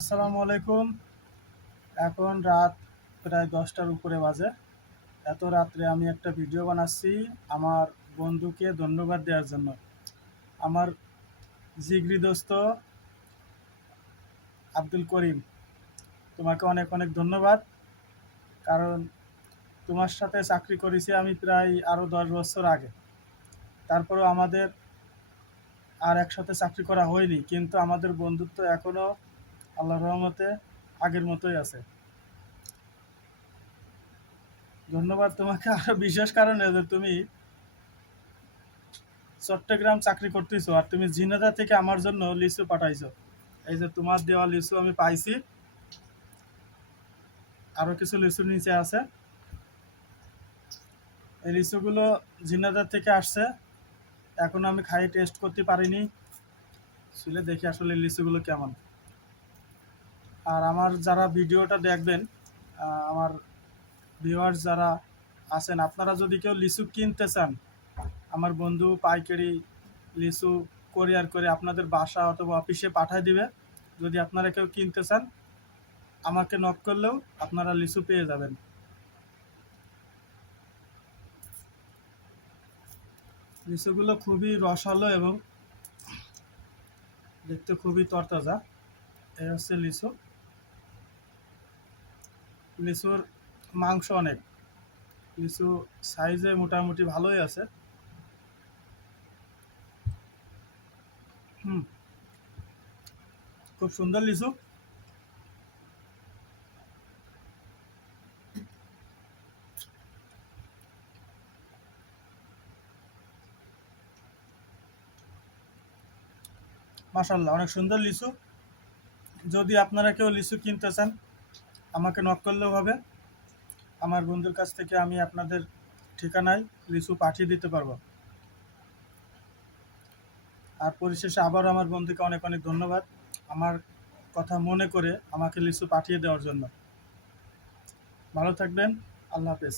আসসালামু আলাইকুম। এখন রাত প্রায় 10টার উপরে বাজে। এত রাত্রে আমি একটা ভিডিও বানাচ্ছি আমার বন্ধুকে ধন্যবাদ দেওয়ার জন্য। আমার জিগরি দোস্ত আব্দুল করিম, তোমাকে অনেক অনেক ধন্যবাদ। কারণ তোমার সাথে চাকরি করেছি আমি প্রায় আরও 10 বছর আগে। তারপরেও আমাদের আর একসাথে চাকরি করা হয়নি, কিন্তু আমাদের বন্ধুত্ব এখনও আল্লাহর রহমতে আগের মতোই আছে। ধন্যবাদ তোমাকে আরও বিশেষ কারণে যে তুমি চট্টগ্রাম চাকরি করতেছো আর তুমি ঝিনাইদহ থেকে আমার জন্য লিচু পাঠাইছো। এই যে তোমার দেওয়া লিচু আমি পাইছি, আরও কিছু লিচু নিচে আছে। এই লিচুগুলো ঝিনাইদহ থেকে আসছে, এখন আমি খাই টেস্ট করতে পারিনি, শুলে দেখি আসলে লিচুগুলো কেমন। আর আমার যারা ভিডিওটা দেখবেন, আমার ভিউয়ার্স যারা আছেন, আপনারা যদি কেউ লিচু কিনতে চান, আমার বন্ধু পাইকারি লিচু কোরিয়ার করে আপনাদের বাসা অথবা অফিসে পাঠিয়ে দিবে। যদি আপনারা কেউ কিনতে চান, আমাকে নক করলেও আপনারা লিচু পেয়ে যাবেন। লিচুগুলো খুবই রসালো এবং দেখতে খুবই তরতাজা। এই হচ্ছে লিচু। লিচুর মাংস অনেক, লিচু সাইজে মোটামুটি ভালোই আছে। হুম, খুব সুন্দর লিচু। মাশাল্লাহ, অনেক সুন্দর লিচু। যদি আপনারা কেউ লিচু কিনতে চান, আমাকে নক করলেও হবে। আমার বন্ধুর কাছ থেকে আমি আপনাদের ঠিকানায় লিচু পাঠিয়ে দিতে পারবো। আর পরিশেষে আবারও আমার বন্ধুকে অনেক অনেক ধন্যবাদ আমার কথা মনে করে আমাকে লিচু পাঠিয়ে দেওয়ার জন্য। ভালো থাকবেন। আল্লাহ হাফেজ।